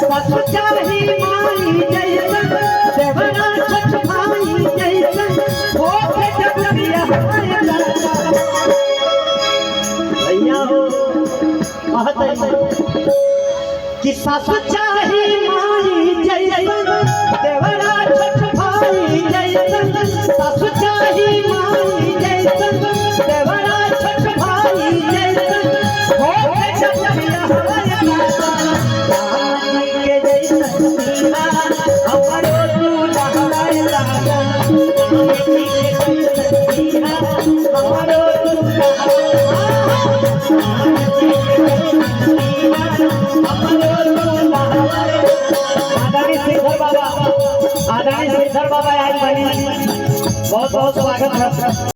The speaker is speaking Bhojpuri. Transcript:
सासु चाही माई जैसन देवरा छठ भाई जैसन हो के जब बियाह भैया हो कि सासु चाही माई जैसन देवरा छठ भाई जैसन सासु चाही माई जैसन देवरा छठ भाई जैसन हो के जब बियाह के जैसन हमारो दूल्हा लागा हमारो आदरणीय श्रीधर बाबा आज बनी बहुत बहुत स्वागत है।